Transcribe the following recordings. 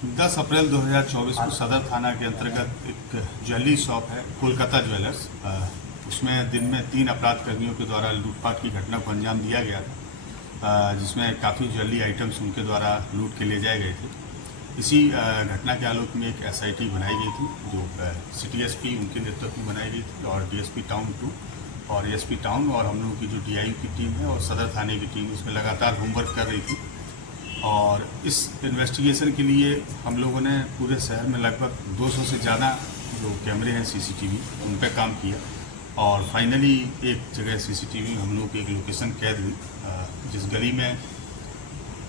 10 अप्रैल 2024 को सदर थाना के अंतर्गत एक ज्वेलरी शॉप है कोलकाता ज्वेलर्स, उसमें दिन में 3 अपराध कर्मियों के द्वारा लूटपाट की घटना को अंजाम दिया गया था, जिसमें काफ़ी ज्वेलरी आइटम्स उनके द्वारा लूट के ले जाए गए थे। इसी घटना के आलोक में एक SIT बनाई गई थी जो सिटी SP उनके नेतृत्व में बनाई गई थी और DSP टाउन 2 और ASP टाउन और हम लोगों की जो DIU की टीम है और सदर थाने की टीम उसमें लगातार होमवर्क कर रही थी। और इस इन्वेस्टिगेशन के लिए हम लोगों ने पूरे शहर में लगभग 200 से ज़्यादा जो कैमरे हैं CCTV उन पर काम किया और फाइनली एक जगह CCTV हम लोगों की एक लोकेशन कैद हुई, जिस गली में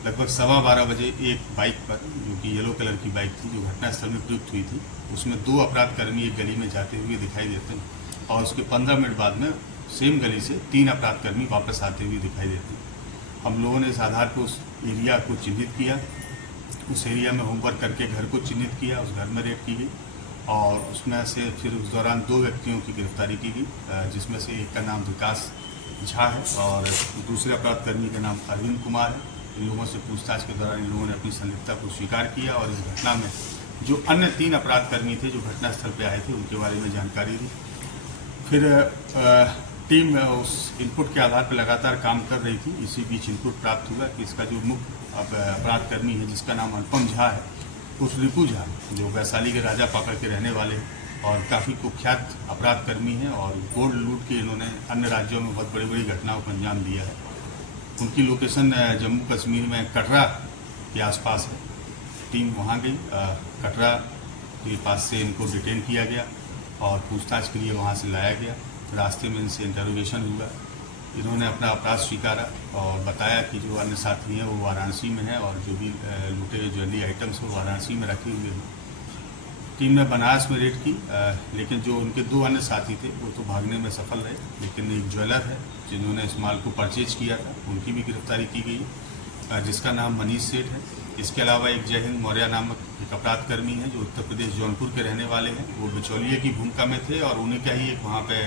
लगभग 12:15 बजे एक बाइक पर जो कि येलो कलर की बाइक थी जो घटनास्थल में प्रयुक्त हुई थी, उसमें 2 अपराध कर्मी एक गली में जाते हुए दिखाई देते हैं और उसके 15 मिनट बाद में सेम गली से 3 अपराध कर्मी वापस आते हुए दिखाई देते हैं। हम लोगों ने इस आधार पर उस एरिया को चिन्हित किया, उस एरिया में होमवर्क करके घर को चिन्हित किया, उस घर में रेड की गई और उसमें से फिर उस दौरान 2 व्यक्तियों की गिरफ्तारी की गई, जिसमें से एक का नाम विकास झा है और दूसरे अपराध कर्मी का नाम अरविंद कुमार है। इन लोगों से पूछताछ के दौरान इन लोगों ने अपनी संलिप्तता को स्वीकार किया और इस घटना में जो अन्य 3 अपराध कर्मी थे जो घटनास्थल पर आए थे उनके बारे में जानकारी दी। फिर टीम उस इनपुट के आधार पर लगातार काम कर रही थी। इसी बीच इनपुट प्राप्त हुआ कि इसका जो मुख्य अपराध कर्मी है जिसका नाम अनुपम झा है, उस रिपू झा जो वैशाली के राजा पाकड़ के रहने वाले हैं और काफ़ी कुख्यात अपराध कर्मी हैं और गोल्ड लूट के इन्होंने अन्य राज्यों में बहुत बड़ी बड़ी घटनाओं को अंजाम दिया है। उनकी लोकेशन जम्मू कश्मीर में कटरा के आसपास है। टीम वहाँ गई, कटरा के पास से इनको डिटेन किया गया और पूछताछ के लिए वहाँ से लाया गया। रास्ते में इनसे इंटरोगेशन हुआ, इन्होंने अपना अपराध स्वीकारा और बताया कि जो अन्य साथी हैं वो वाराणसी में हैं और जो भी लूटे हुए ज्वेलरी आइटम्स हैं वो वाराणसी में रखे हुए हैं। टीम ने बनारस में रेड की, लेकिन जो उनके 2 अन्य साथी थे वो तो भागने में सफल रहे, लेकिन एक ज्वेलर है जिन्होंने इस माल को परचेज किया था उनकी भी गिरफ्तारी की गई, जिसका नाम मनीष सेठ है। इसके अलावा एक जय हिंद मौर्य नामक एक अपराध कर्मी है जो उत्तर प्रदेश जौनपुर के रहने वाले हैं, वो बिचौलिए की भूमिका में थे और उन्हीं का ही एक वहाँ पे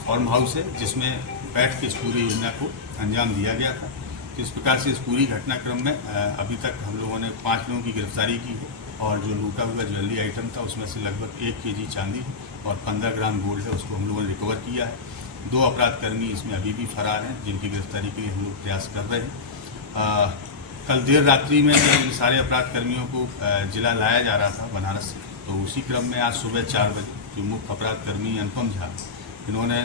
फार्म हाउस है जिसमें बैठ के इस पूरी योजना को अंजाम दिया गया था। तो इस प्रकार से इस पूरी घटनाक्रम में अभी तक हम लोगों ने 5 लोगों की गिरफ्तारी की है और जो लूटा हुआ ज्वेलरी आइटम था उसमें से लगभग 1 kg चांदी और 15 ग्राम गोल्ड है उसको हम लोगों ने रिकवर किया है। 2 अपराध कर्मी इसमें अभी भी फरार हैं जिनकी गिरफ्तारी के लिए हम लोग प्रयास कर रहे हैं। कल देर रात्रि में जब इन सारे अपराध कर्मियों को जिला लाया जा रहा था बनारस से, तो उसी क्रम में आज सुबह 4 बजे जो मुख्य अपराध कर्मी अनुपम झा इन्होंने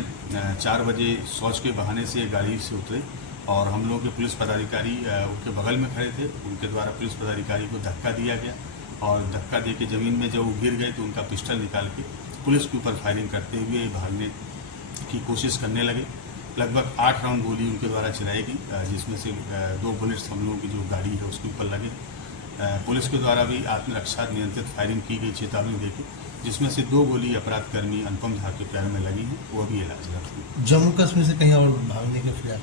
4 बजे शौच के बहाने से गाड़ी से उतरे और हम लोग के पुलिस पदाधिकारी उनके बगल में खड़े थे, उनके द्वारा पुलिस पदाधिकारी को धक्का दिया गया और धक्का दे के ज़मीन में जब वो गिर गए तो उनका पिस्टल निकाल के पुलिस के ऊपर फायरिंग करते हुए भागने की कोशिश करने लगे। लगभग 8 राउंड गोली उनके द्वारा चलाई गई, जिसमें से 2 बुलेट्स हम लोगों की जो गाड़ी है उसके ऊपर लगे। पुलिस के द्वारा भी आत्मरक्षा नियंत्रित फायरिंग की गई चेतावनी देके, जिसमें से 2 गोली अपराध कर्मी अनुपम झा के पैर में लगी हैं, वो भी इलाज। जम्मू कश्मीर से कहीं और भागने के प्रयास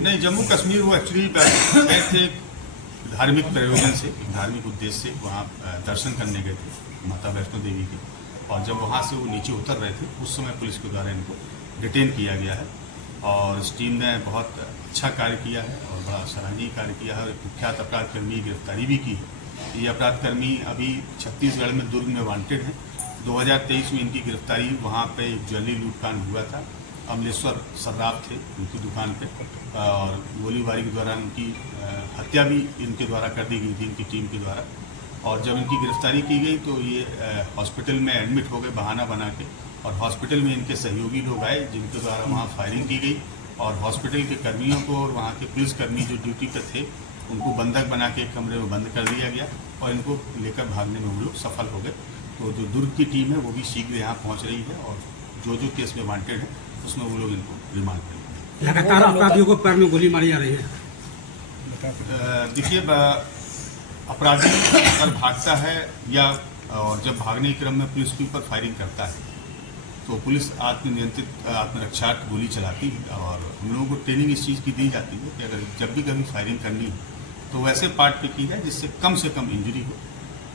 नहीं, जम्मू कश्मीर वो एक्चुअली गए थे धार्मिक प्रयोजन से, धार्मिक उद्देश्य से वहाँ दर्शन करने गए थे माता वैष्णो देवी के, और जब वहाँ से वो नीचे उतर रहे थे उस समय पुलिस के द्वारा इनको डिटेन किया गया है और इस टीम ने बहुत अच्छा कार्य किया है और बड़ा सराहनीय कार्य किया है और कुख्यात अपराध कर्मी की गिरफ्तारी भी की है। ये अपराध कर्मी अभी छत्तीसगढ़ में दुर्ग में वांटेड हैं। 2023 में इनकी गिरफ्तारी वहाँ पे एक ज्वेलरी लूटकांड हुआ था, अमलेश्वर सर्राफ थे उनकी दुकान पे और गोलीबारी के दौरान उनकी हत्या भी इनके द्वारा कर दी गई थी इनकी टीम के द्वारा। और जब इनकी गिरफ्तारी की गई तो ये हॉस्पिटल में एडमिट हो गए बहाना बना के, और हॉस्पिटल में इनके सहयोगी लोग आए जिनके द्वारा वहाँ फायरिंग की गई और हॉस्पिटल के कर्मियों को और वहाँ के पुलिसकर्मी जो ड्यूटी पर थे उनको बंधक बना के एक कमरे में बंद कर दिया गया और इनको लेकर भागने में वो लोग सफल हो गए। तो जो दुर्ग की टीम है वो भी शीघ्र यहाँ पहुँच रही है और जो केस में वांटेड है उसमें वो लोग इनको रिमांड करेंगे। लगातार अपराधियों को पैर में गोली मारी जा रही है। देखिए, अपराधी अगर भागता है या और जब भागने के क्रम में पुलिस के ऊपर फायरिंग करता है तो पुलिस आत्मनियंत्रित आत्मरक्षा गोली चलाती है और हम लोगों को ट्रेनिंग इस चीज़ की दी जाती है कि अगर जब भी कभी फायरिंग करनी हो तो वैसे पार्ट पे की जाए जिससे कम से कम इंजरी हो,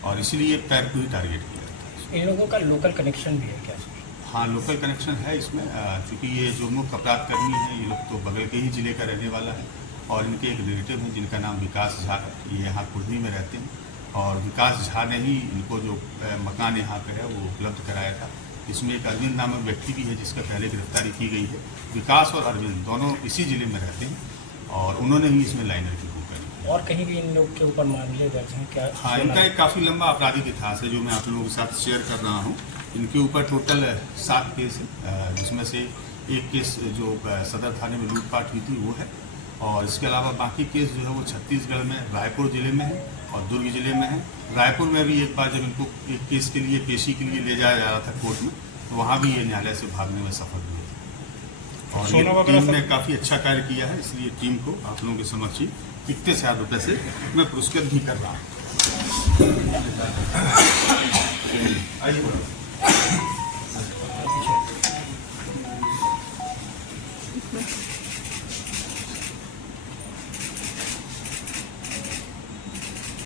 और इसीलिए पैर को ही टारगेट किया जाता है। इन लोगों का लोकल कनेक्शन भी है क्या? हाँ, लोकल कनेक्शन है इसमें, चूँकि ये जो मुख्य अपराध कर्मी है ये लोग तो बगल के ही जिले का रहने वाला है और इनके एक रिलेटिव हैं जिनका नाम विकास झा है, ये यहाँ कुर्नी में रहते हैं और विकास झा ने ही इनको जो मकान यहाँ पे है वो उपलब्ध कराया था। इसमें एक अरविंद नामक व्यक्ति भी है जिसका पहले गिरफ्तारी की गई है। विकास और अरविंद दोनों इसी जिले में रहते हैं और उन्होंने ही इसमें लाइनर की भूमिका निभाई। और कहीं भी इन लोग के ऊपर मामले दर्ज हैं क्या? हाँ, इनका एक काफ़ी लंबा आपराधिक इतिहास है जो मैं आप लोगों के साथ शेयर कर रहा हूँ। इनके ऊपर टोटल 7 केस है, जिसमें से एक केस जो सदर थाने में लूटपाट हुई थी वो है, और इसके अलावा बाकी केस जो है वो छत्तीसगढ़ में रायपुर जिले में है और दुर्ग जिले में है। रायपुर में भी एक बार जब इनको एक केस के लिए पेशी के लिए ले जाया जा रहा था कोर्ट में, तो वहाँ भी ये न्यायालय से भागने में सफल हुए थे। और ये टीम ने काफ़ी अच्छा कार्य किया है, इसलिए टीम को आप लोगों के समक्ष 31,000 रुपये से मैं पुरस्कृत भी कर रहा हूँ। आइए।